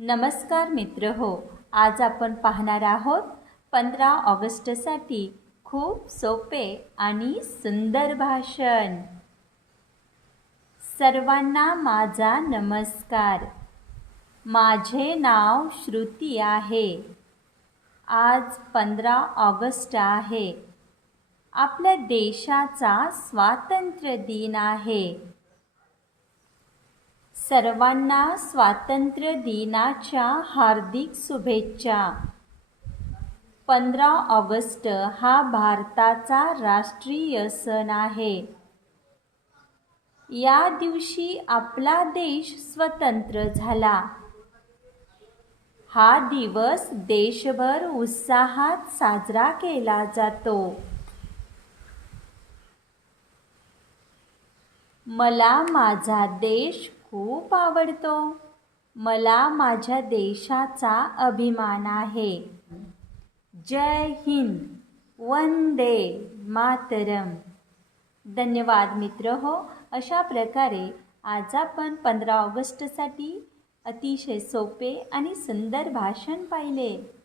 नमस्कार मित्र हो आज आपण पाहणार आहोत पंधरा ऑगस्टसाठी खूप सोपे आणि सुंदर भाषण. सर्वांना माझा नमस्कार. माझे नाव श्रुती आहे. आज पंधरा ऑगस्ट आहे. आपल्या देशाचा स्वातंत्र्य दिन आहे. सर्वांना स्वातंत्र्य दिनाच्या हार्दिक शुभेच्छा. पंधरा ऑगस्ट हा भारताचा राष्ट्रीय सण आहे. या दिवशी आपला देश स्वतंत्र झाला. हा दिवस देशभर उत्साहात साजरा केला जातो. मला माझा देश खूप आवडतो. मला माझ्या देशाचा अभिमान आहे. जय हिंद. वंदे मातरम. धन्यवाद मित्र हो. अशा प्रकारे आज आपण पंधरा ऑगस्टसाठी अतिशय सोपे आणि सुंदर भाषण पाहिले.